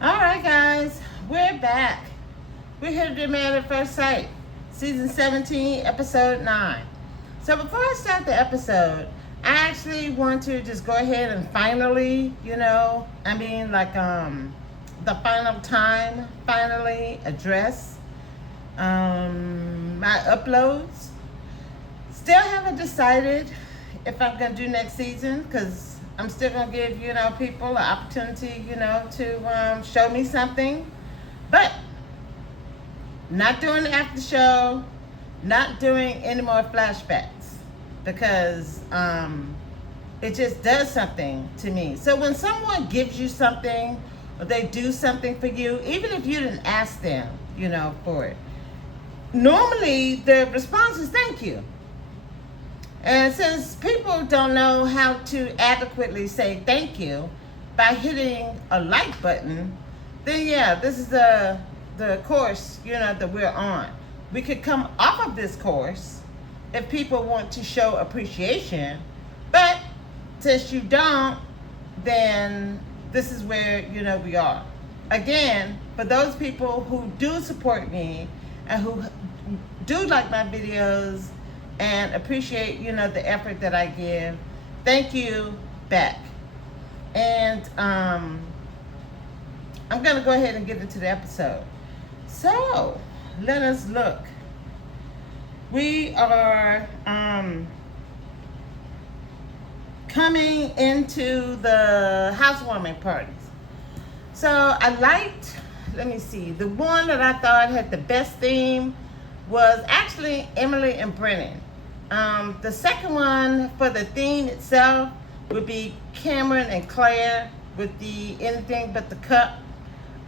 All right, guys, we're back. We're here to do Man at First Sight, season 17, episode 9. So before I start the episode, I actually want to just go ahead and finally, the final time, finally address my uploads. Still haven't decided if I'm gonna do next season because I'm still gonna give people an opportunity to show me something, but not doing the after show, not doing any more flashbacks because it just does something to me. So when someone gives you something or they do something for you, even if you didn't ask them, for it, normally the response is thank you. And since people don't know how to adequately say thank you by hitting a like button, then yeah, this is the course, that we're on. We could come off of this course if people want to show appreciation, but since you don't, then this is where, we are. Again, for those people who do support me and who do like my videos and appreciate, the effort that I give, thank you back. And I'm going to go ahead and get into the episode. So, let us look. We are coming into the housewarming parties. So, I liked, let me see, the one that I thought had the best theme was actually Emily and Brennan. The second one for the theme itself would be Cameron and Claire with the Anything But the Cup.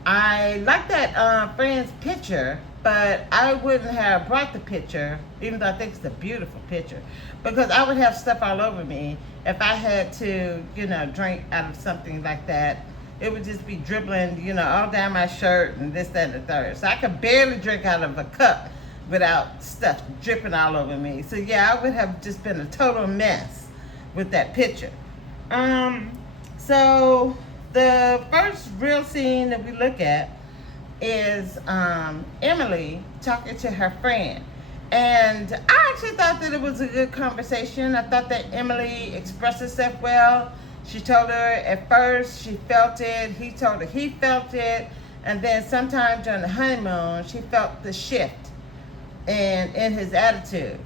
I like that friend's picture, but I wouldn't have brought the picture, even though I think it's a beautiful picture, because I would have stuff all over me if I had to, drink out of something like that. It would just be dribbling, all down my shirt and this, that, and the third. So I could barely drink out of a cup without stuff dripping all over me. So yeah, I would have just been a total mess with that picture. So the first real scene that we look at is Emily talking to her friend. And I actually thought that it was a good conversation. I thought that Emily expressed herself well. She told her at first she felt it. He told her he felt it. And then sometime during the honeymoon, she felt the shift in his attitude.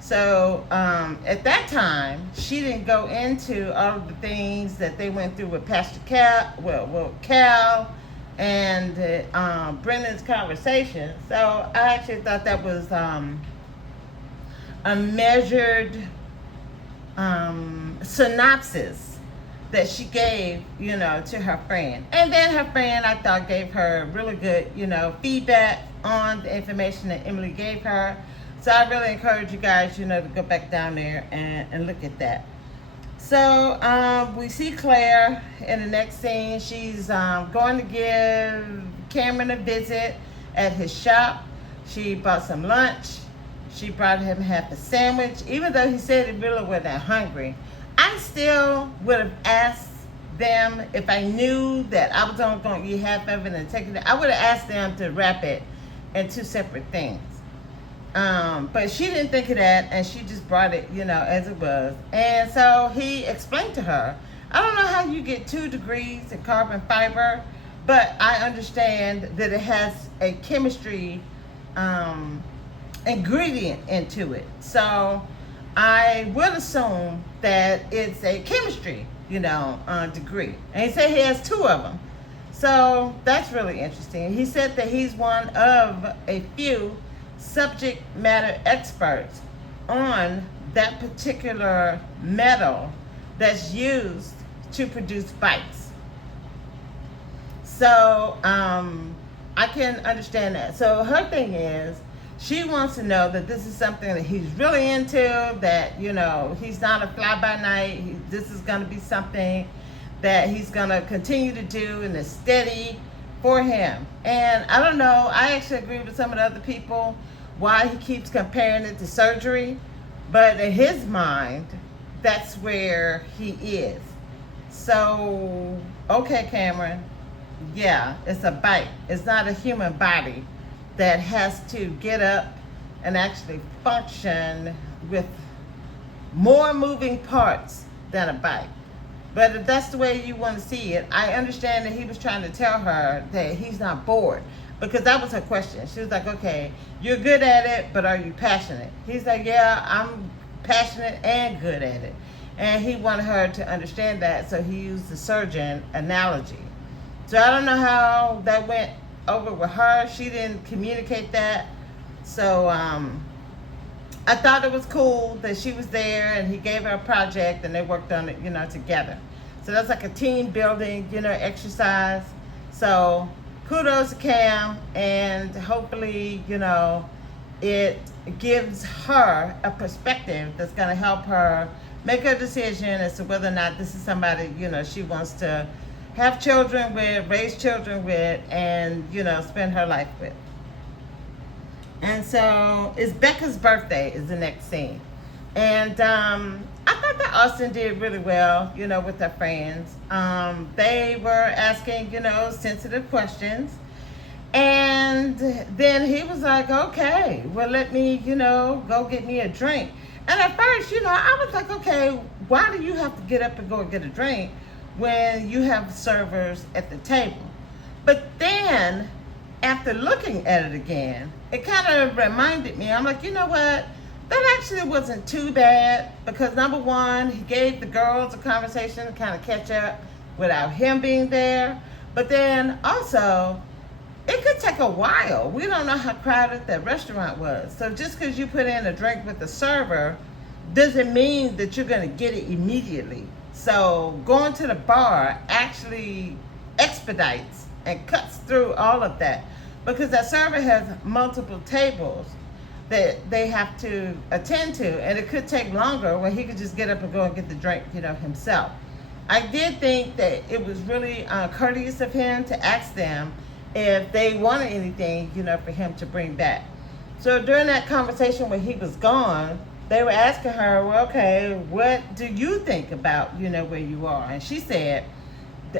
So at that time, she didn't go into all of the things that they went through with Pastor Cal and Brendan's conversation. So I actually thought that was a measured synopsis that she gave, to her friend. And then her friend, I thought, gave her really good, feedback on the information that Emily gave her. So I really encourage you guys, to go back down there and look at that. So we see Claire in the next scene. She's going to give Cameron a visit at his shop. She bought some lunch. She brought him half a sandwich. Even though he said he really wasn't hungry, I still would have asked them if I knew that I was only going to eat half of it and take it. I would have asked them to wrap it in two separate things. But she didn't think of that, and she just brought it, as it was. And so he explained to her, I don't know how you get 2 degrees in carbon fiber, but I understand that it has a chemistry ingredient into it. So I would assume that it's a chemistry, degree. And he said he has 2 of them. So that's really interesting. He said that he's one of a few subject matter experts on that particular metal that's used to produce bikes. So I can understand that. So her thing is, she wants to know that this is something that he's really into, that, he's not a fly-by-night. This is going to be something that he's going to continue to do and is steady for him. And I don't know, I actually agree with some of the other people why he keeps comparing it to surgery. But in his mind, that's where he is. So, okay, Cameron, Yeah, it's a bike. It's not a human body that has to get up and actually function with more moving parts than a bike. But if that's the way you want to see it, I understand that he was trying to tell her that he's not bored. Because that was her question. She was like, okay, you're good at it, but are you passionate? He's like, yeah, I'm passionate and good at it. And he wanted her to understand that, so he used the surgeon analogy. So I don't know how that went over with her. She didn't communicate that. So I thought it was cool that she was there and he gave her a project and they worked on it, together. So that's like a team building, exercise. So kudos to Cam, and hopefully, it gives her a perspective that's going to help her make a decision as to whether or not this is somebody, she wants to have children with, raise children with, and, spend her life with. And so it's Becca's birthday is the next scene. And I thought that Austin did really well, with their friends. They were asking, sensitive questions. And then he was like, okay, well, let me, go get me a drink. And at first, I was like, okay, why do you have to get up and go and get a drink when you have servers at the table? But then, after looking at it again, it kind of reminded me, I'm like, you know what? That actually wasn't too bad, because number one, he gave the girls a conversation to kind of catch up without him being there. But then also, it could take a while. We don't know how crowded that restaurant was. So just because you put in a drink with the server doesn't mean that you're going to get it immediately. So going to the bar actually expedites and cuts through all of that, because that server has multiple tables that they have to attend to, and it could take longer when he could just get up and go and get the drink, himself. I did think that it was really courteous of him to ask them if they wanted anything, for him to bring back. So during that conversation when he was gone, they were asking her, well, okay, what do you think about, where you are? And she said,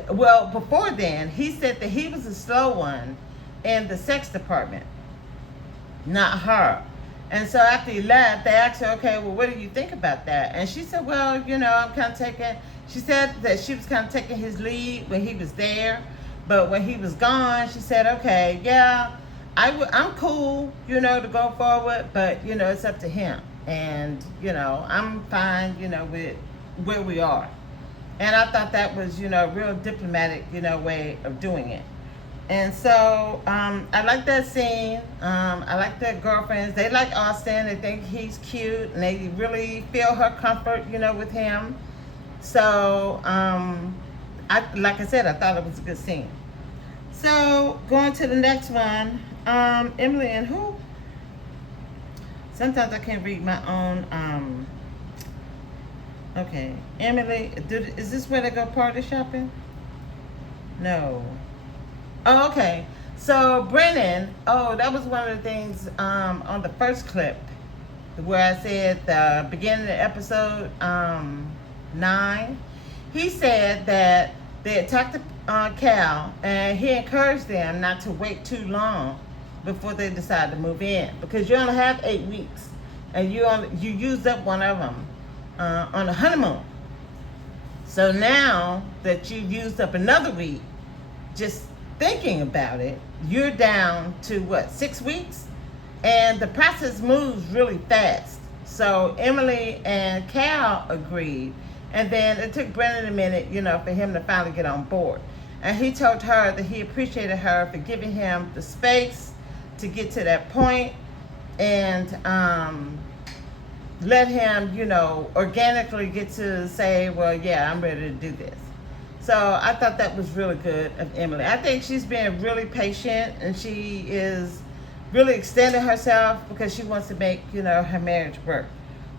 well, before then, he said that he was a slow one in the sex department, not her. And so after he left, they asked her, okay, well, what do you think about that? And she said, well, I'm kind of she said that she was kind of taking his lead when he was there. But when he was gone, she said, okay, yeah, I'm cool, to go forward, but, it's up to him. And, I'm fine, with where we are. And I thought that was, a real diplomatic, way of doing it. And so I like that scene. I like their girlfriends. They like Austin. They think he's cute, and they really feel her comfort, with him. So, like I said, I thought it was a good scene. So going to the next one, Emily and who? Sometimes I can't read my own. Okay, Emily. Is this where they go party shopping? No. Oh, okay. So Brennan. Oh, that was one of the things on the first clip where I said the beginning of the episode 9. He said that they had talked to Cal, and he encouraged them not to wait too long before they decide to move in, because you only have 8 weeks, and you used up one of them on the honeymoon. So now that you've used up another week, just thinking about it, you're down to 6 weeks, and the process moves really fast. So Emily and Cal agreed. And then it took Brennan a minute, for him to finally get on board. And he told her that he appreciated her for giving him the space to get to that point, and let him, organically get to say, well, yeah, I'm ready to do this. So I thought that was really good of Emily. I think she's being really patient, and she is really extending herself because she wants to make, her marriage work.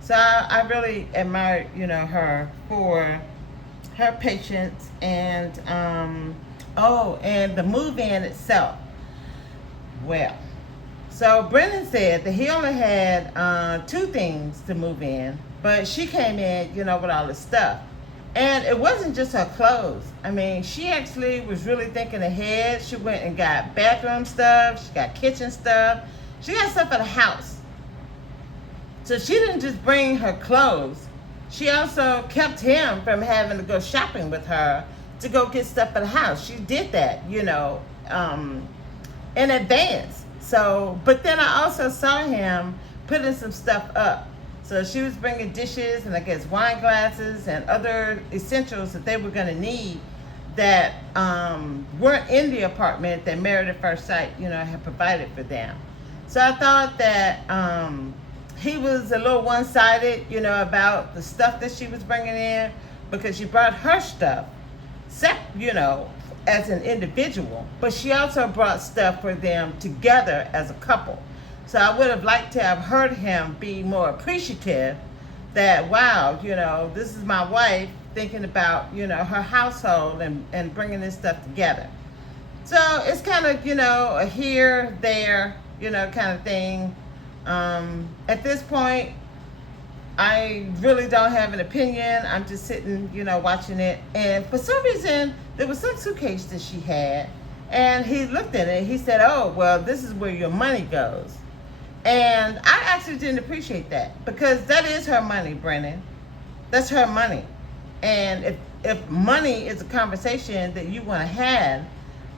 So I really admire, her for her patience, and and the move-in itself. Well, so Brennan said that he only had 2 things to move in, but she came in, with all the stuff. And it wasn't just her clothes. I mean, she actually was really thinking ahead. She went and got bathroom stuff. She got kitchen stuff. She got stuff at the house. So she didn't just bring her clothes. She also kept him from having to go shopping with her to go get stuff at the house. She did that, in advance. So, but then I also saw him putting some stuff up. So she was bringing dishes and I guess wine glasses and other essentials that they were going to need that weren't in the apartment that Married at First Sight, had provided for them. So I thought that he was a little one-sided, about the stuff that she was bringing in because she brought her stuff, as an individual, but she also brought stuff for them together as a couple. So I would have liked to have heard him be more appreciative that, wow, this is my wife thinking about, her household and bringing this stuff together. So it's kind of, a here, there, kind of thing. At this point, I really don't have an opinion. I'm just sitting, watching it. And for some reason, there was some suitcase that she had. And he looked at it. He said, oh, well, this is where your money goes. And I actually didn't appreciate that because that is her money, Brennan. That's her money. And if money is a conversation that you want to have,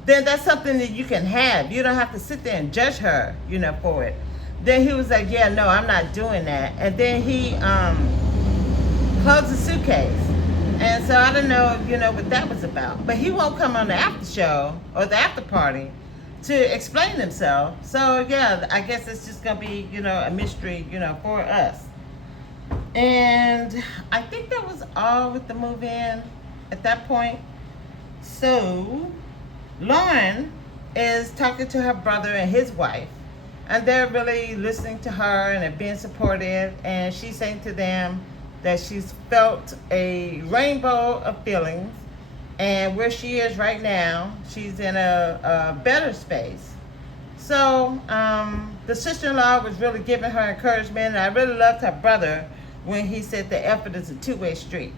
then that's something that you can have. You don't have to sit there and judge her, for it. Then he was like, yeah, no, I'm not doing that. And then he closed the suitcase. And so I don't know, what that was about. But he won't come on the after show or the after party to explain himself. So yeah, I guess it's just gonna be, a mystery, for us. And I think that was all with the move-in at that point. So Lauren is talking to her brother and his wife, and they're really listening to her and they're being supportive, and she's saying to them that she's felt a rainbow of feelings. And where she is right now, she's in a better space. So the sister-in-law was really giving her encouragement. And I really loved her brother when he said the effort is a two-way street.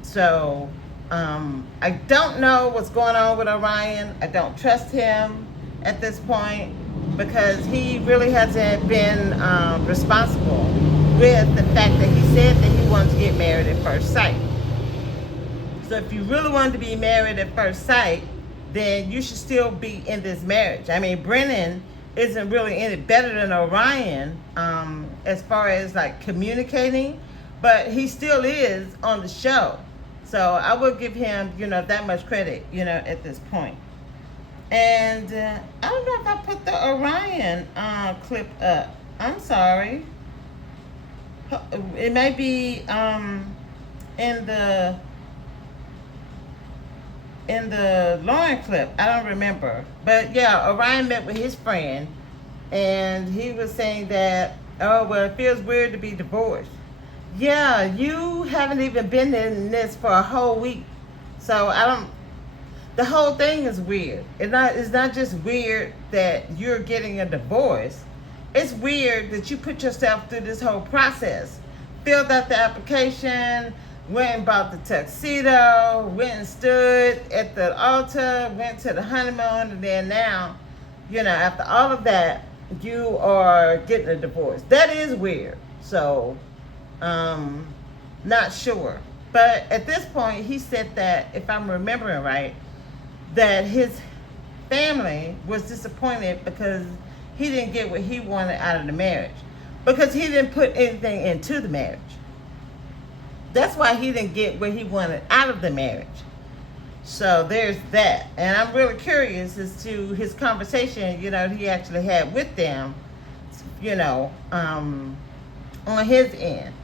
So I don't know what's going on with Orion. I don't trust him at this point because he really hasn't been responsible with the fact that he said that he wanted to get married at first sight. So if you really wanted to be married at first sight, then you should still be in this marriage. I mean, Brennan isn't really any better than Orion as far as like communicating, but he still is on the show. So I will give him, that much credit, at this point. And I don't know if I put the Orion clip up. I'm sorry. It may be in the Lauren clip. I don't remember. But yeah, Orion met with his friend and he was saying that, oh, well, it feels weird to be divorced. Yeah, you haven't even been in this for a whole week. So the whole thing is weird. It's not just weird that you're getting a divorce. It's weird that you put yourself through this whole process. Filled out the application, went and bought the tuxedo, went and stood at the altar, went to the honeymoon, and then now, after all of that, you are getting a divorce. That is weird. So, not sure. But at this point, he said that, if I'm remembering right, that his family was disappointed because he didn't get what he wanted out of the marriage. Because he didn't put anything into the marriage. That's why he didn't get what he wanted out of the marriage. So there's that. And I'm really curious as to his conversation, he actually had with them, on his end.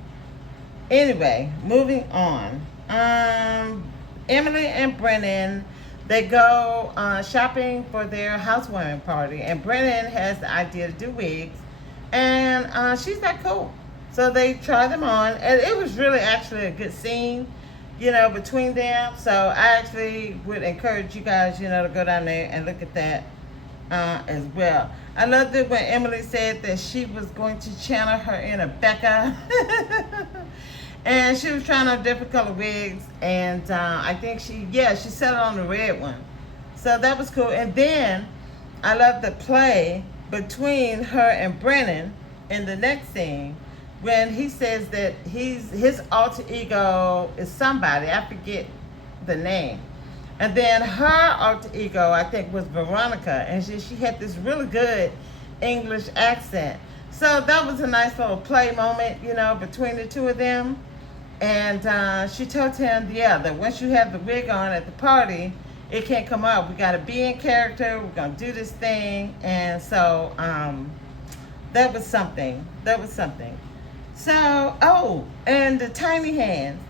Anyway, moving on. Emily and Brennan, they go shopping for their housewarming party. And Brennan has the idea to do wigs. And she's like, cool. So they try them on, and it was really actually a good scene, between them. So I actually would encourage you guys, to go down there and look at that as well. I loved it when Emily said that she was going to channel her inner Becca. And she was trying on different color wigs, and I think she settled on the red one. So that was cool. And then I love the play between her and Brennan in the next scene when he says that his alter ego is somebody, I forget the name. And then her alter ego, I think, was Veronica, and she had this really good English accent. So that was a nice little play moment, between the two of them. And she told him, that once you have the wig on at the party, it can't come up. We got to be in character. We're going to do this thing. And so that was something. So, and the tiny hands.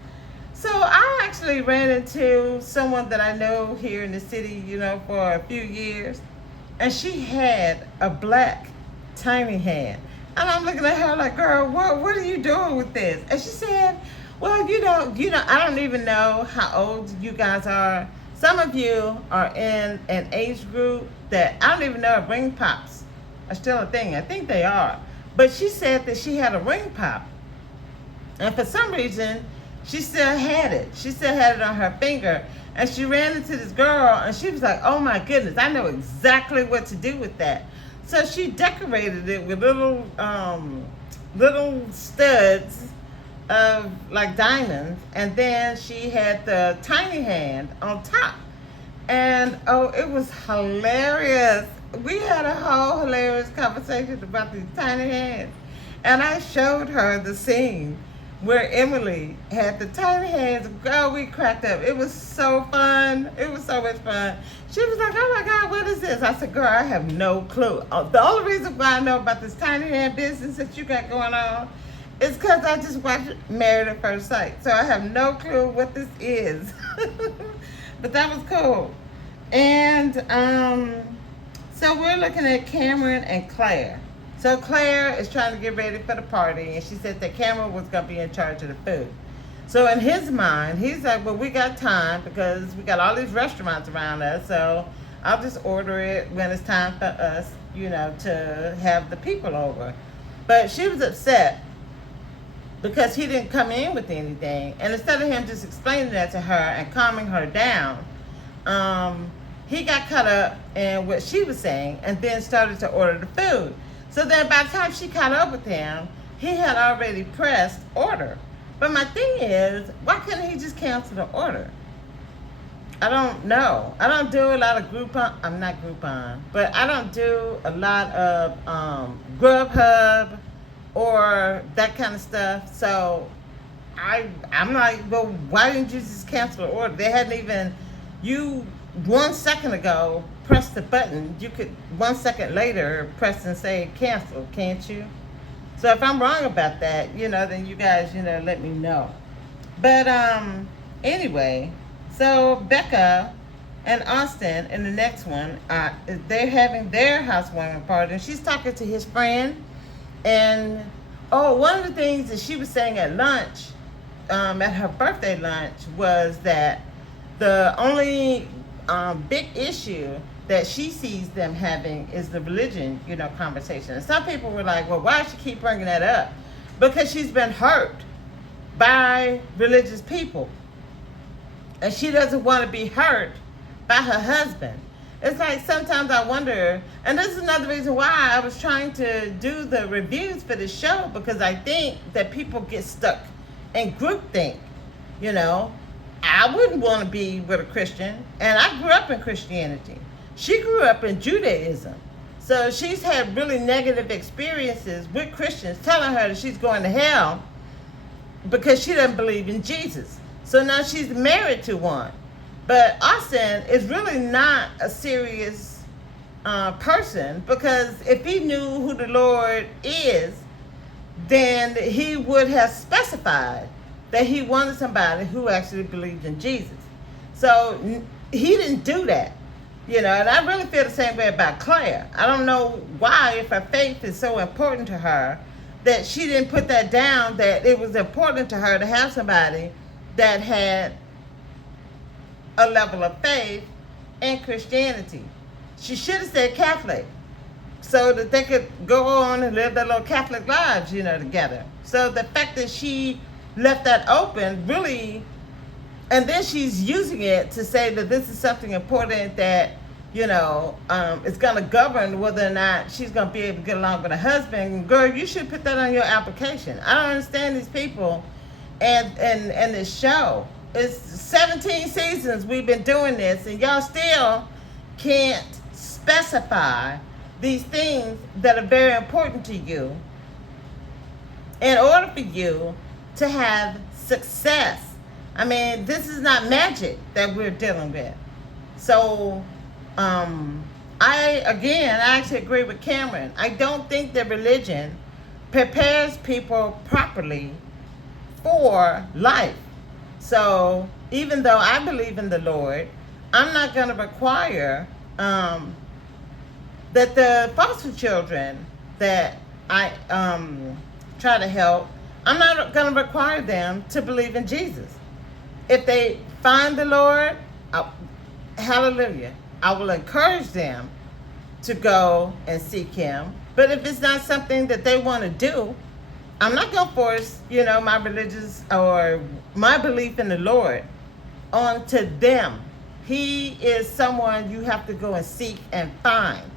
So I actually ran into someone that I know here in the city, for a few years. And she had a black tiny hand. And I'm looking at her like, girl, what are you doing with this? And she said, well, I don't even know how old you guys are. Some of you are in an age group that I don't even know if ring pops are still a thing. I think they are. But she said that she had a ring pop. And for some reason, she still had it. She still had it on her finger. And she ran into this girl, and she was like, oh my goodness, I know exactly what to do with that. So she decorated it with little studs of like diamonds, and then she had the tiny hand on top. And it was hilarious. We had a whole hilarious conversation about these tiny hands. And I showed her the scene where Emily had the tiny hands. Girl, we cracked up. It was so fun. It was so much fun. She was like, oh my God, what is this? I said, girl, I have no clue. The only reason why I know about this tiny hand business that you got going on is because I just watched Married at First Sight. So I have no clue what this is. But that was cool. And so we're looking at Cameron and Claire. So Claire is trying to get ready for the party, and she said that Cameron was going to be in charge of the food. So in his mind, he's like, well, we got time because we got all these restaurants around us, so I'll just order it when it's time for us, to have the people over. But she was upset because he didn't come in with anything. And instead of him just explaining that to her and calming her down, he got caught up in what she was saying and then started to order the food. So then by the time she caught up with him, he had already pressed order. But my thing is, why couldn't he just cancel the order? I don't know. I don't do a lot of Groupon. I'm not Groupon. But I don't do a lot of Grubhub or that kind of stuff. So I'm like, well, why didn't you just cancel the order? They hadn't even, 1 second ago, press the button. You could 1 second later press and say cancel, can't you? So if I'm wrong about that, then you guys, let me know. But anyway, so Becca and Austin in the next one, they're having their housewarming party, and she's talking to his friend. And one of the things that she was saying at lunch, at her birthday lunch, was that the only big issue that she sees them having is the religion, conversation. And some people were like, well, why does she keep bringing that up? Because she's been hurt by religious people. And she doesn't want to be hurt by her husband. It's like sometimes I wonder, and this is another reason why I was trying to do the reviews for the show, because I think that people get stuck in groupthink, I wouldn't want to be with a Christian, and I grew up in Christianity. She grew up in Judaism. So she's had really negative experiences with Christians telling her that she's going to hell because she doesn't believe in Jesus. So now she's married to one. But Austin is really not a serious person, because if he knew who the Lord is, then he would have specified that he wanted somebody who actually believed in Jesus. So he didn't do that. And I really feel the same way about Claire. I don't know why, if her faith is so important to her, that she didn't put that down, that it was important to her to have somebody that had a level of faith in Christianity. She should have said Catholic, so that they could go on and live their little Catholic lives, together. So the fact that she left that open, really. And then she's using it to say that this is something important that, is going to govern whether or not she's going to be able to get along with her husband. Girl, you should put that on your application. I don't understand these people and this show. It's 17 seasons we've been doing this, and y'all still can't specify these things that are very important to you in order for you to have success. I mean, this is not magic that we're dealing with. So, I actually agree with Cameron. I don't think that religion prepares people properly for life. So, even though I believe in the Lord, I'm not going to require that the foster children that I try to help, I'm not going to require them to believe in Jesus. If they find the Lord, hallelujah, I will encourage them to go and seek Him. But if it's not something that they want to do, I'm not going to force, my religious or my belief in the Lord onto them. He is someone you have to go and seek and find.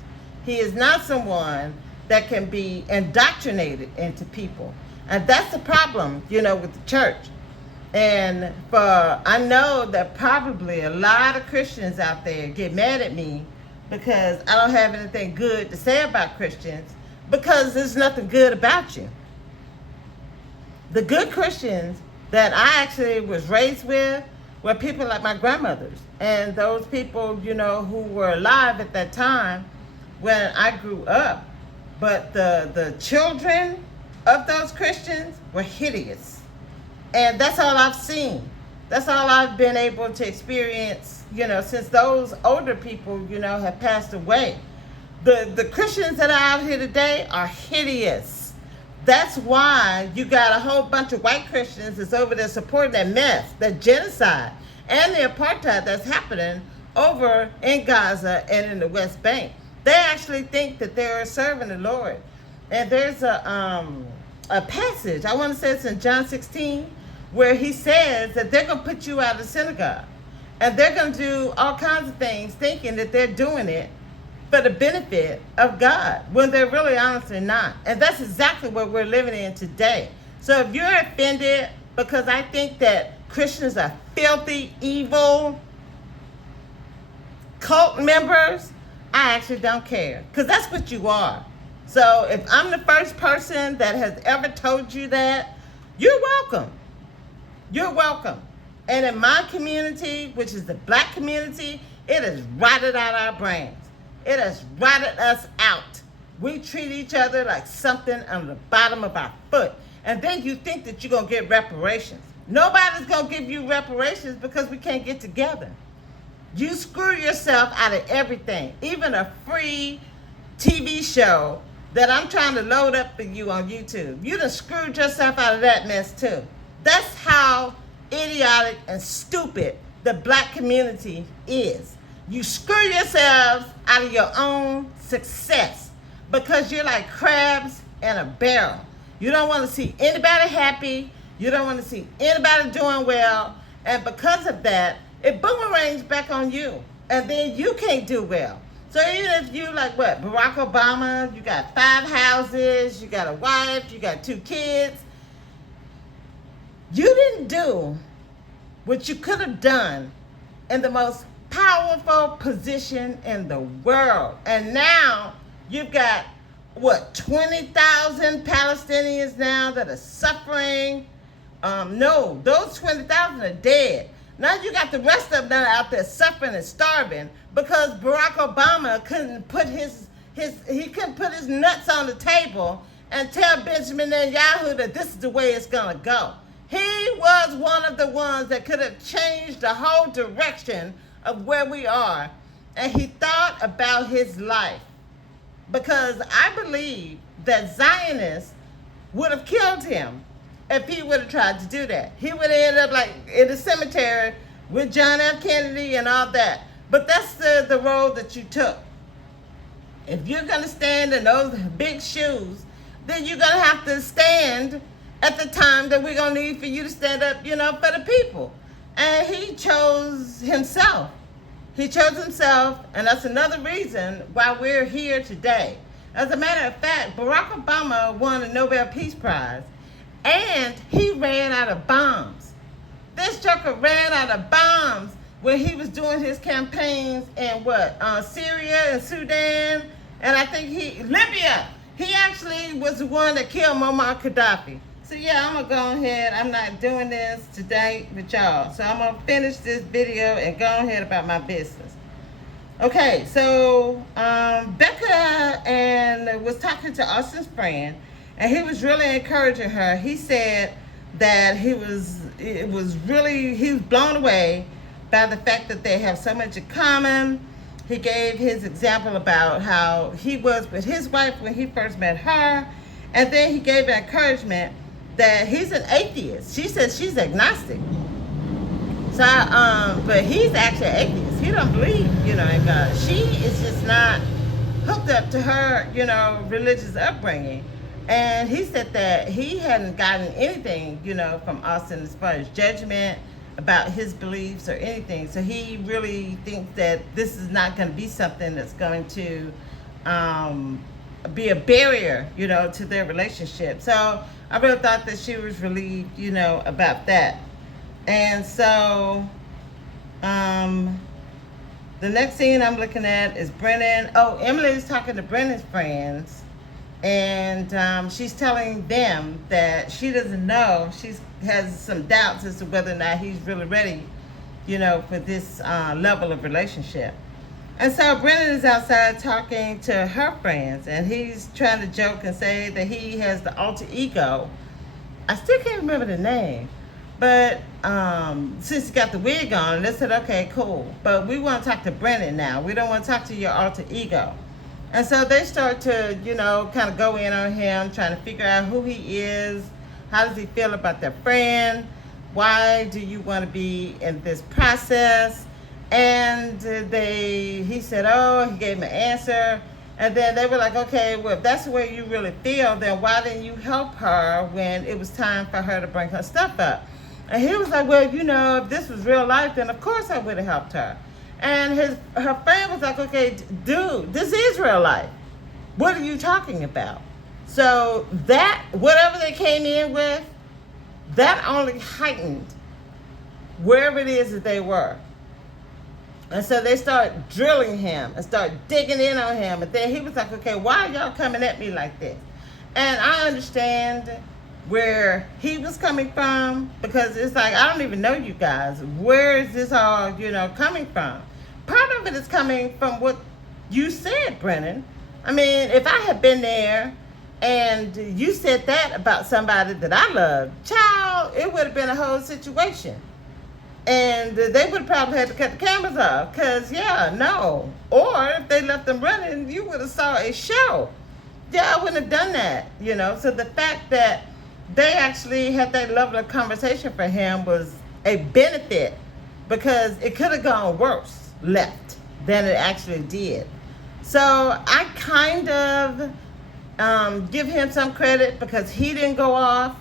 He is not someone that can be indoctrinated into people. And that's the problem, with the church. And I know that probably a lot of Christians out there get mad at me because I don't have anything good to say about Christians, because there's nothing good about you. The good Christians that I actually was raised with were people like my grandmothers and those people, who were alive at that time when I grew up. But the children of those Christians were hideous. And that's all I've seen. That's all I've been able to experience, since those older people, have passed away. The Christians that are out here today are hideous. That's why you got a whole bunch of white Christians that's over there supporting that mess, that genocide, and the apartheid that's happening over in Gaza and in the West Bank. They actually think that they're serving the Lord. And there's a passage, I want to say it's in John 16, where he says that they're going to put you out of the synagogue. And they're going to do all kinds of things thinking that they're doing it for the benefit of God, when they're really honestly not. And that's exactly what we're living in today. So if you're offended because I think that Christians are filthy, evil cult members, I actually don't care, because that's what you are. So if I'm the first person that has ever told you that, you're welcome. You're welcome. And in my community, which is the black community, it has rotted out our brains. It has rotted us out. We treat each other like something on the bottom of our foot. And then you think that you're going to get reparations. Nobody's going to give you reparations because we can't get together. You screw yourself out of everything. Even a free TV show that I'm trying to load up for you on YouTube. You done screwed yourself out of that mess too. That's how idiotic and stupid the black community is. You screw yourselves out of your own success because you're like crabs in a barrel. You don't want to see anybody happy. You don't want to see anybody doing well. And because of that, it boomerangs back on you. And then you can't do well. So even if you like what, Barack Obama, you got 5 houses, you got a wife, you got 2 kids. You didn't do what you could have done in the most powerful position in the world. And now you've got, 20,000 Palestinians now that are suffering? No, those 20,000 are dead. Now you got the rest of them that are out there suffering and starving because Barack Obama couldn't put his nuts on the table and tell Benjamin Netanyahu that this is the way it's gonna go. He was one of the ones that could have changed the whole direction of where we are. And he thought about his life. Because I believe that Zionists would have killed him if he would have tried to do that. He would have ended up like in the cemetery with John F. Kennedy and all that. But that's the road that you took. If you're going to stand in those big shoes, then you're going to have to stand at the time that we're going to need for you to stand up, for the people. And he chose himself. He chose himself, and that's another reason why we're here today. As a matter of fact, Barack Obama won a Nobel Peace Prize, and he ran out of bombs. This joker ran out of bombs when he was doing his campaigns in Syria and Sudan, and I think Libya. He actually was the one that killed Muammar Gaddafi. So yeah, I'm gonna go ahead. I'm not doing this today with y'all. So I'm gonna finish this video and go ahead about my business. Okay, so Becca was talking to Austin's friend, and he was really encouraging her. He said that he was blown away by the fact that they have so much in common. He gave his example about how he was with his wife when he first met her, and then he gave encouragement that he's an atheist. She says she's agnostic. So, but he's actually an atheist. He don't believe, in God. She is just not hooked up to her, religious upbringing. And he said that he hadn't gotten anything, from Austin as far as judgment about his beliefs or anything. So he really thinks that this is not going to be something that's going to be a barrier, to their relationship. So I really thought that she was relieved, about that. And so the next scene I'm looking at is Brennan. Oh, Emily's talking to Brennan's friends, and she's telling them that she doesn't know. She has some doubts as to whether or not he's really ready, for this level of relationship. And so Brennan is outside talking to her friends, and he's trying to joke and say that he has the alter ego. I still can't remember the name, but since he got the wig on, they said, okay, cool. But we want to talk to Brennan now. We don't want to talk to your alter ego. And so they start to, kind of go in on him, trying to figure out who he is, how does he feel about their friend, why do you want to be in this process? And he said, he gave him an answer. And then they were like, okay, well, if that's the way you really feel, then why didn't you help her when it was time for her to bring her stuff up? And he was like, well, if this was real life, then of course I would have helped her. And her friend was like, okay, dude, this is real life. What are you talking about? So that, whatever they came in with, that only heightened wherever it is that they were. And so they start drilling him and start digging in on him. And then he was like, okay, why are y'all coming at me like this? And I understand where he was coming from, because it's like, I don't even know you guys. Where is this all, coming from? Part of it is coming from what you said, Brennan. I mean, if I had been there and you said that about somebody that I loved, child, it would have been a whole situation. And they would probably have to cut the cameras off, because, or if they left them running, you would have saw a show. Yeah, I wouldn't have done that, So the fact that they actually had that level of conversation for him was a benefit, because it could have gone worse left than it actually did. So I kind of give him some credit, because he didn't go off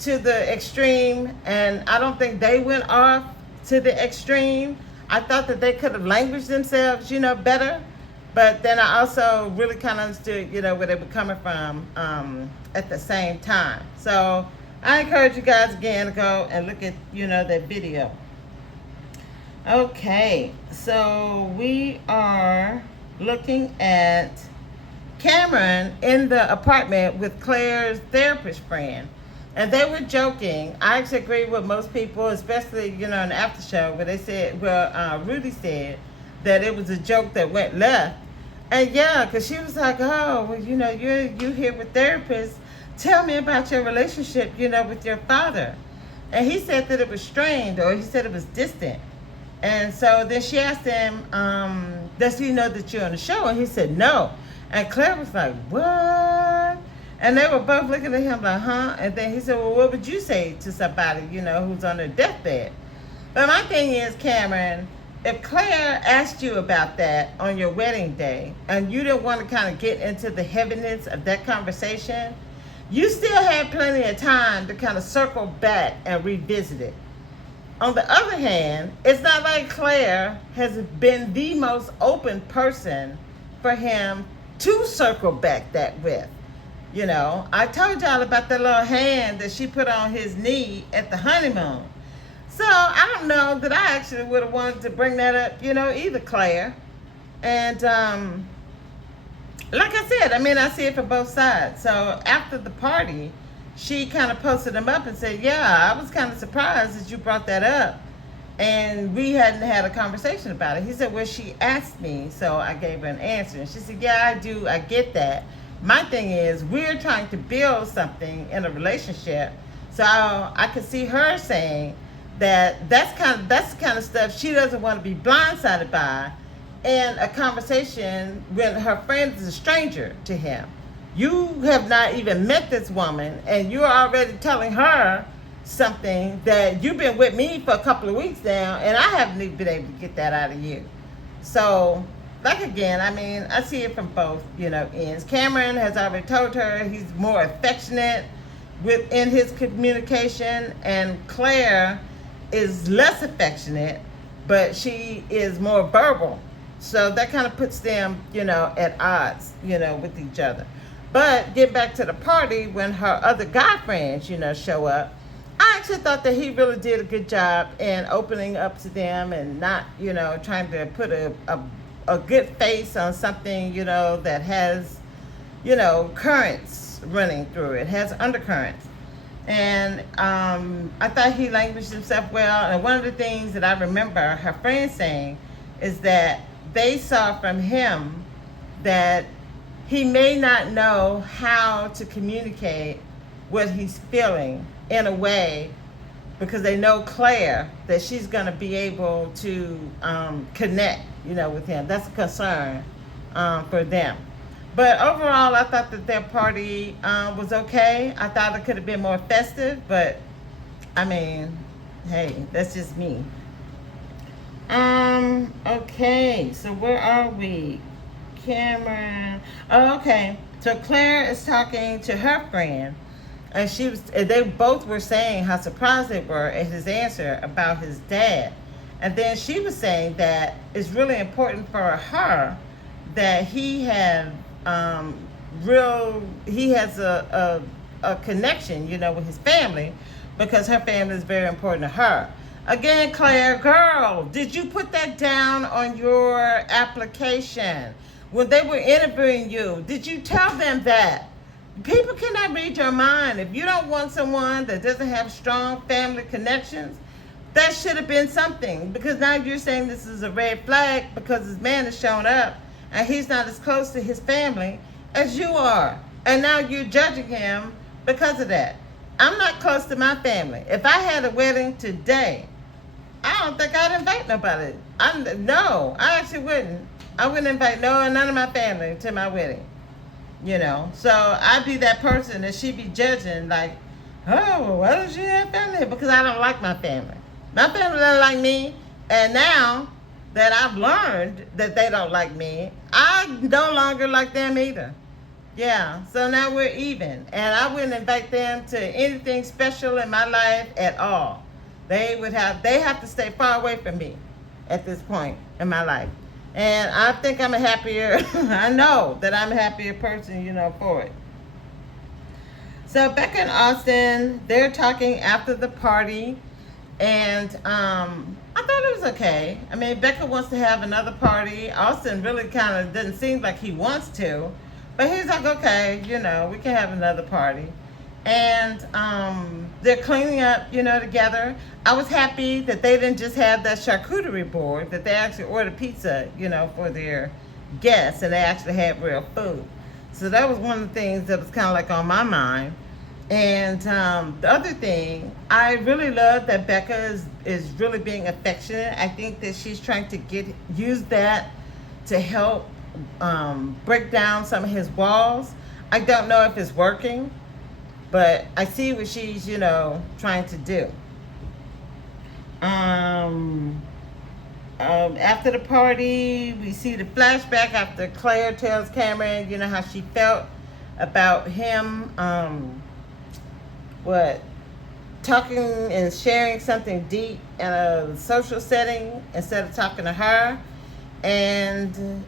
to the extreme, and I don't think they went off to the extreme. I thought that they could have languaged themselves, better. But then I also really kind of understood, where they were coming from at the same time. So I encourage you guys again to go and look at, that video. Okay, so we are looking at Cameron in the apartment with Claire's therapist friend. And they were joking. I actually agree with most people, especially, in the after show, where they said, Rudy said that it was a joke that went left. And yeah, because she was like, oh, well, you're here with therapists. Tell me about your relationship, with your father. And he said that it was strained, or he said it was distant. And so then she asked him, does he know that you're on the show? And he said, no. And Claire was like, what? And they were both looking at him like, huh? And then he said, well, what would you say to somebody, who's on their deathbed? But my thing is, Cameron, if Claire asked you about that on your wedding day, and you didn't want to kind of get into the heaviness of that conversation, you still had plenty of time to kind of circle back and revisit it. On the other hand, it's not like Claire has been the most open person for him to circle back that with. You know, I told y'all about the little hand that she put on his knee at the honeymoon. So I don't know that I actually would have wanted to bring that up, either, Claire. And like I said, I see it from both sides. So after the party, she kind of posted him up and said, yeah, I was kind of surprised that you brought that up. And we hadn't had a conversation about it. He said, well, she asked me, so I gave her an answer. And she said, yeah, I do. I get that. My thing is, we're trying to build something in a relationship. So I could see her saying that's the kind of stuff she doesn't want to be blindsided by in a conversation when her friend is a stranger to him. You have not even met this woman, and you're already telling her something that you've been with me for a couple of weeks now, and I haven't even been able to get that out of you. So, like again, I see it from both, ends. Cameron has already told her he's more affectionate within his communication, and Claire is less affectionate, but she is more verbal. So that kind of puts them, at odds, with each other. But get back to the party, when her other guy friends, show up, I actually thought that he really did a good job in opening up to them and not, trying to put a good face on something, that has, currents running through it, has undercurrents. And I thought he languaged himself well. And one of the things that I remember her friend saying is that they saw from him that he may not know how to communicate what he's feeling in a way, because they know Claire, that she's going to be able to connect, with him. That's a concern for them. But overall, I thought that their party was okay. I thought it could have been more festive, but hey, that's just me. Okay, so where are we? Cameron. Oh, okay. So Claire is talking to her friend, and they both were saying how surprised they were at his answer about his dad. And then she was saying that it's really important for her that he has a connection, with his family, because her family is very important to her. Again, Claire, girl, did you put that down on your application? When they were interviewing you, did you tell them that? People cannot read your mind. If you don't want someone that doesn't have strong family connections, that should have been something. Because now you're saying this is a red flag because this man has shown up and he's not as close to his family as you are. And now you're judging him because of that. I'm not close to my family. If I had a wedding today, I don't think I'd invite nobody. No, I actually wouldn't. I wouldn't invite none of my family to my wedding. So I'd be that person that she'd be judging, like, oh, well, why don't she have family? Because I don't like my family. My family doesn't like me, and now that I've learned that they don't like me, I no longer like them either. Yeah, so now we're even, and I wouldn't invite them to anything special in my life at all. They have to stay far away from me at this point in my life. And I think I'm I know that I'm a happier person, for it. So Becca and Austin, they're talking after the party, and I thought it was okay. Becca wants to have another party. Austin really kind of doesn't seem like he wants to, but he's like, okay, we can have another party. And they're cleaning up, together. I was happy that they didn't just have that charcuterie board, that they actually ordered pizza, for their guests, and they actually had real food. So that was one of the things that was kind of like on my mind. And the other thing, I really love that Becca is really being affectionate. I think that she's trying to use that to help break down some of his walls. I don't know if it's working, but I see what she's, trying to do. After the party, we see the flashback after Claire tells Cameron, how she felt about him what, talking and sharing something deep in a social setting instead of talking to her. And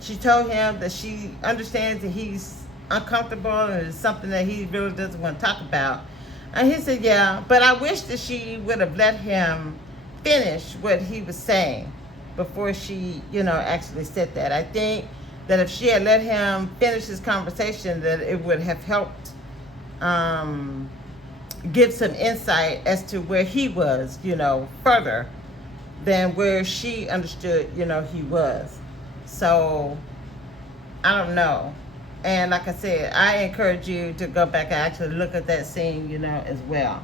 she told him that she understands that he's uncomfortable and it's something that he really doesn't want to talk about. And he said, yeah, but I wish that she would have let him finish what he was saying before she, actually said that. I think that if she had let him finish his conversation, that it would have helped give some insight as to where he was, further than where she understood, he was. So, I don't know. And like I said, I encourage you to go back and actually look at that scene, as well.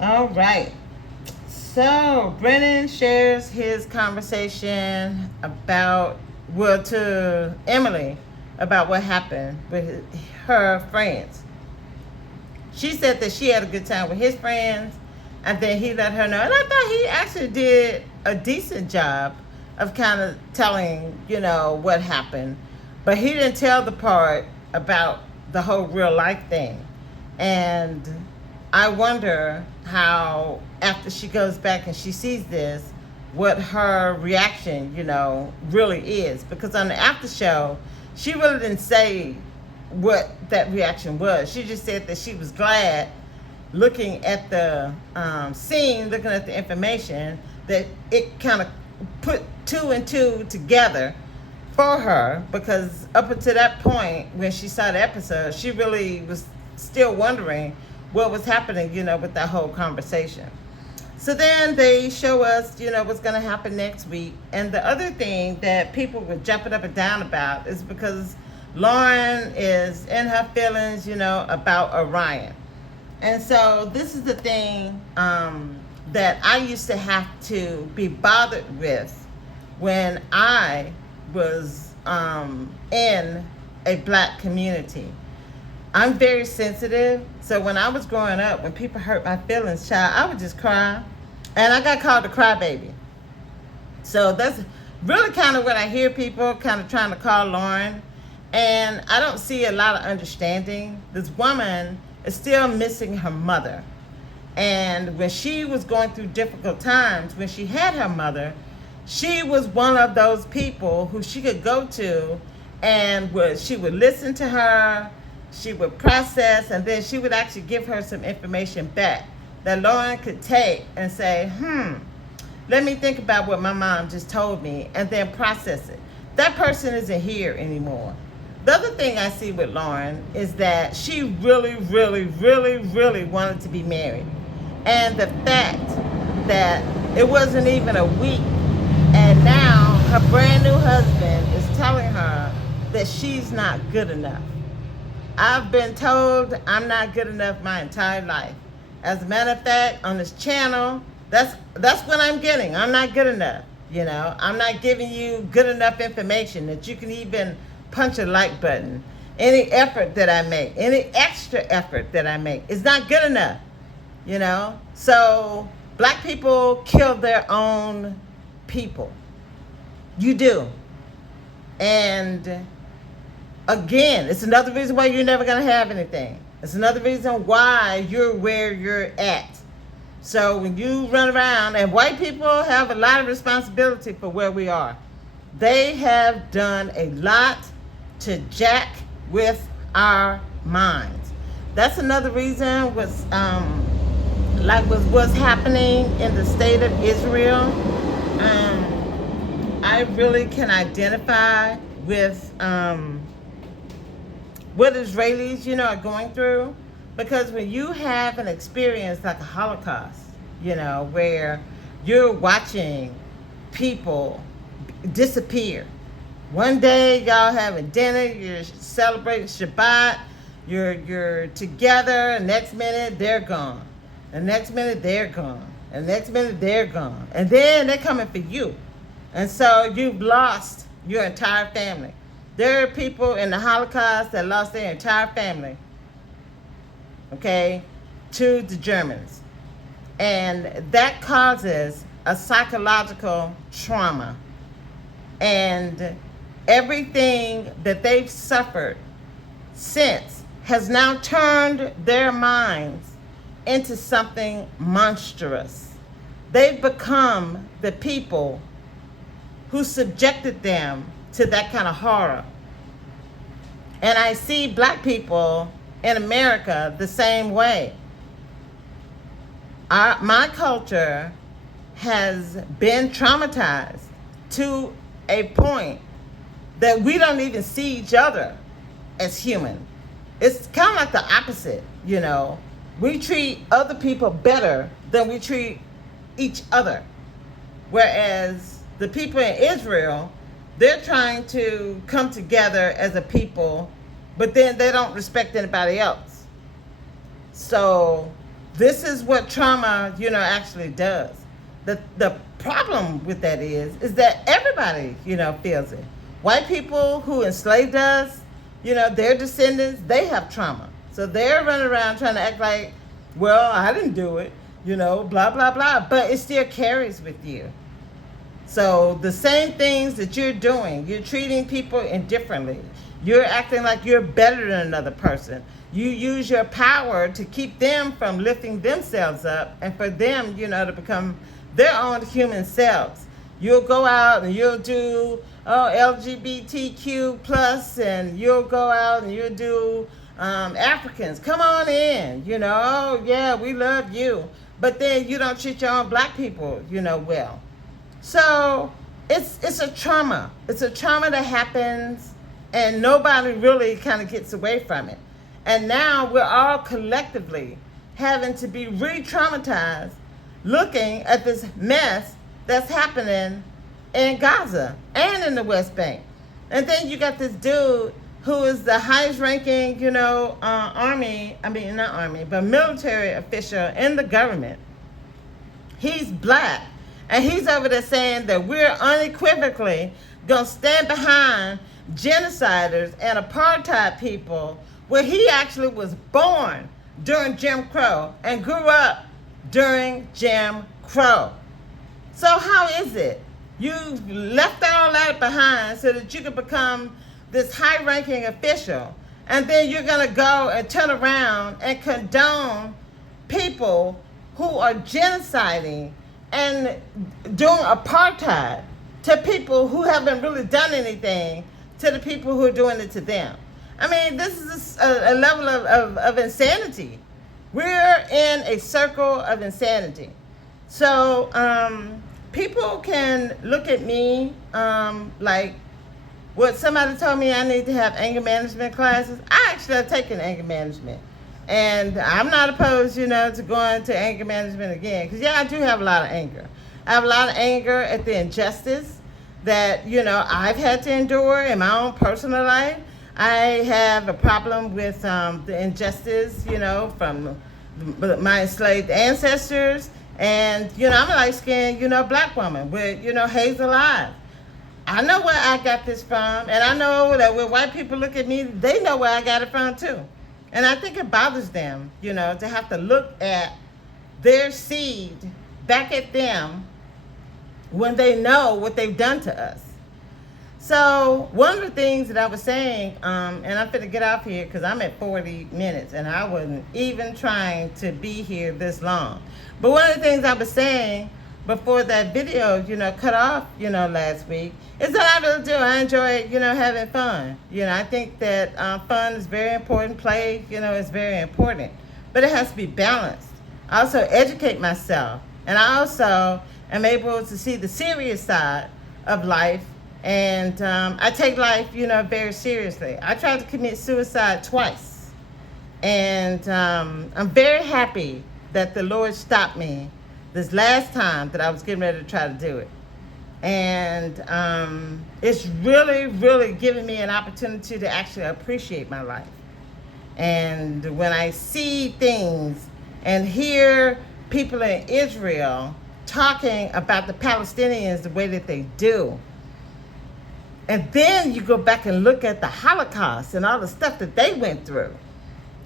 All right. So, Brennan shares his conversation to Emily about what happened with her friends. She said that she had a good time with his friends, and then he let her know. And I thought he actually did a decent job of kind of telling, what happened. But he didn't tell the part about the whole real life thing. And I wonder how, after she goes back and she sees this, what her reaction, really is. Because on the after show, she really didn't say what that reaction was. She just said that she was glad, looking at the scene, looking at the information, that it kind of put two and two together for her, because up until that point when she saw the episode, she really was still wondering what was happening, with that whole conversation. So then they show us, what's going to happen next week. And the other thing that people were jumping up and down about is because Lauren is in her feelings, about Orion. And so this is the thing that I used to have to be bothered with when I was in a black community. I'm very sensitive. So when I was growing up, when people hurt my feelings, child, I would just cry. And I got called a crybaby. So that's really kind of what I hear people kind of trying to call Lauren. And I don't see a lot of understanding. This woman is still missing her mother. And when she was going through difficult times, when she had her mother, she was one of those people who she could go to, and she would listen to her, she would process, and then she would actually give her some information back that Lauren could take and say, let me think about what my mom just told me, and then process it. That person isn't here anymore. The other thing I see with Lauren is that she really, really, really, really wanted to be married. And the fact that it wasn't even a week, and now her brand new husband is telling her that she's not good enough. I've been told I'm not good enough my entire life. As a matter of fact, on this channel, that's what I'm getting. I'm not good enough. I'm not giving you good enough information that you can even punch a like button. Any effort that I make, any extra effort that I make is not good enough. So black people kill their own people. You do. And again, it's another reason why you're never going to have anything. It's another reason why you're where you're at. So when you run around, and white people have a lot of responsibility for where we are. They have done a lot to jack with our minds. That's another reason what's happening in the state of Israel. I really can identify with what Israelis, are going through. Because when you have an experience like a Holocaust, where you're watching people disappear. One day y'all having dinner, you're celebrating Shabbat, you're together, next minute they're gone. The next minute they're gone. And next minute they're gone. And then they're coming for you. And so you've lost your entire family. There are people in the Holocaust that lost their entire family, okay, to the Germans. And that causes a psychological trauma. And everything that they've suffered since has now turned their minds into something monstrous. They've become the people who subjected them to that kind of horror. And I see black people in America the same way. My culture has been traumatized to a point that we don't even see each other as human. It's kind of like the opposite, you know. We treat other people better than we treat each other. Whereas the people in Israel, they're trying to come together as a people, but then they don't respect anybody else. So this is what trauma, you know, actually does. The problem with that is that everybody, you know, feels it. White people who enslaved us, you know, their descendants, they have trauma. So they're running around trying to act like, well, I didn't do it, you know, blah, blah, blah. But it still carries with you. So the same things that you're doing, you're treating people indifferently. You're acting like you're better than another person. You use your power to keep them from lifting themselves up and for them, you know, to become their own human selves. You'll go out and you'll do LGBTQ plus, and you'll go out and you'll do Africans. Come on in, you know, oh yeah, we love you. But then you don't treat your own black people, you know, well. So it's a trauma. It's a trauma that happens and nobody really kind of gets away from it. And now we're all collectively having to be re-traumatized looking at this mess that's happening in Gaza and in the West Bank. And then you got this dude who is the highest ranking, you know, military official in the government. He's black. And he's over there saying that we're unequivocally going to stand behind genociders and apartheid people, where he actually was born during Jim Crow and grew up during Jim Crow. So how is it you've left all that behind so that you can become this high-ranking official, and then you're going to go and turn around and condone people who are genociding and doing apartheid to people who haven't really done anything to the people who are doing it to them? I mean, this is a level of insanity. We're in a circle of insanity. So people can look at me like what somebody told me I need to have anger management classes. I actually have taken anger management. And I'm not opposed, you know, to going to anger management again. Because, yeah, I do have a lot of anger. I have a lot of anger at the injustice that, you know, I've had to endure in my own personal life. I have a problem with the injustice, you know, from my enslaved ancestors. And, you know, I'm a light-skinned, you know, black woman with, you know, hazel eyes. I know where I got this from. And I know that when white people look at me, they know where I got it from, too. And I think it bothers them, you know, to have to look at their seed back at them when they know what they've done to us. So one of the things that I was saying, and I'm finna get off here because I'm at 40 minutes and I wasn't even trying to be here this long. But one of the things I was saying before that video, you know, cut off, you know, last week, is that I really do. I enjoy, you know, having fun. You know, I think that fun is very important. Play, you know, is very important. But it has to be balanced. I also educate myself. And I also am able to see the serious side of life. And I take life, you know, very seriously. I tried to commit suicide twice. And I'm very happy that the Lord stopped me this last time that I was getting ready to try to do it. And it's really, really giving me an opportunity to actually appreciate my life. And when I see things and hear people in Israel talking about the Palestinians the way that they do, and then you go back and look at the Holocaust and all the stuff that they went through,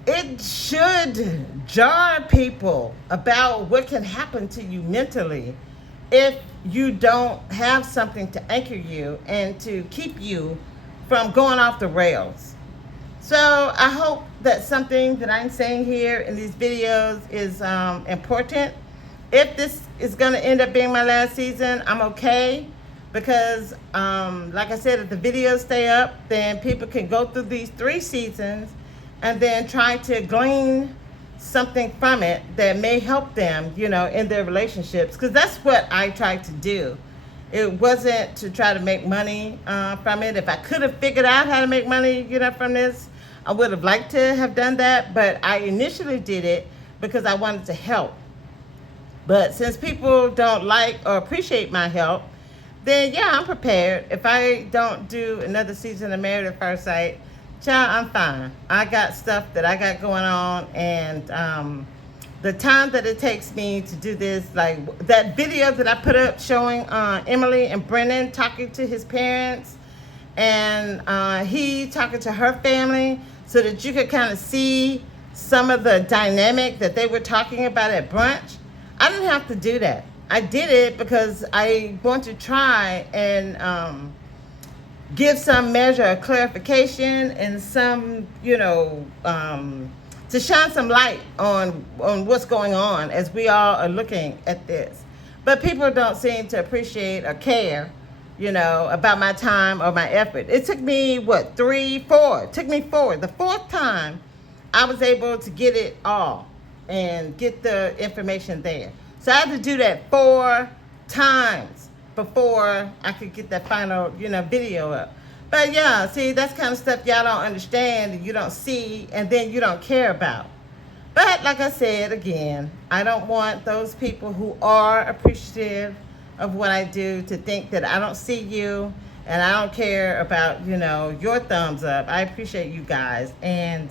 it should jar people about what can happen to you mentally if you don't have something to anchor you and to keep you from going off the rails. So I hope that something that I'm saying here in these videos is important. If this is going to end up being my last season, I'm okay. Because, like I said, if the videos stay up, then people can go through these 3 seasons and then try to glean something from it that may help them, in their relationships. Because that's what I tried to do. It wasn't to try to make money from it. If I could have figured out how to make money, from this, I would have liked to have done that. But I initially did it because I wanted to help. But since people don't like or appreciate my help, then yeah, I'm prepared. If I don't do another season of Married at First Sight, child, I'm fine. I got stuff that I got going on, and the time that it takes me to do this, like that video that I put up showing Emily and Brennan talking to his parents, and he talking to her family, so that you could kind of see some of the dynamic that they were talking about at brunch. I didn't have to do that. I did it because I want to try and give some measure of clarification and some, to shine some light on what's going on as we all are looking at this. But people don't seem to appreciate or care, about my time or my effort. It took me, 3, 4? It took me 4. The 4th time, I was able to get it all and get the information there. So I had to do that 4 times before I could get that final, video up. But yeah, see, that's kind of stuff y'all don't understand and you don't see and then you don't care about. But like I said, again, I don't want those people who are appreciative of what I do to think that I don't see you and I don't care about, your thumbs up. I appreciate you guys. And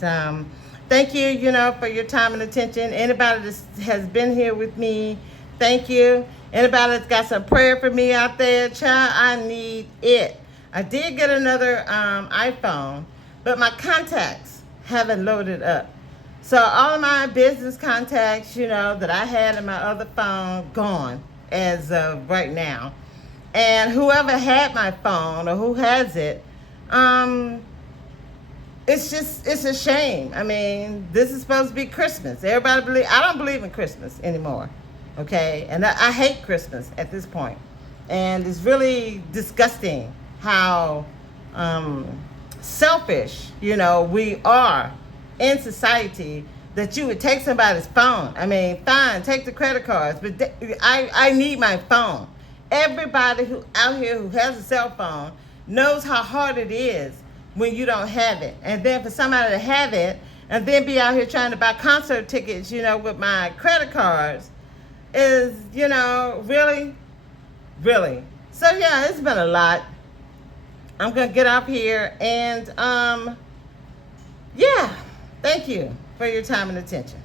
thank you, for your time and attention. Anybody that has been here with me, thank you. Anybody that's got some prayer for me out there, child, I need it. I did get another iPhone, but my contacts haven't loaded up. So all of my business contacts, that I had in my other phone, gone as of right now. And whoever had my phone or who has it, it's a shame. I mean, this is supposed to be Christmas. I don't believe in Christmas anymore. Okay? And I hate Christmas at this point. And it's really disgusting how selfish, we are in society, that you would take somebody's phone. I mean, fine, take the credit cards, but I need my phone. Everybody who out here who has a cell phone knows how hard it is when you don't have it. And then for somebody to have it and then be out here trying to buy concert tickets, with my credit cards is, really, really. So yeah, it's been a lot. I'm going to get off here and, yeah, thank you for your time and attention.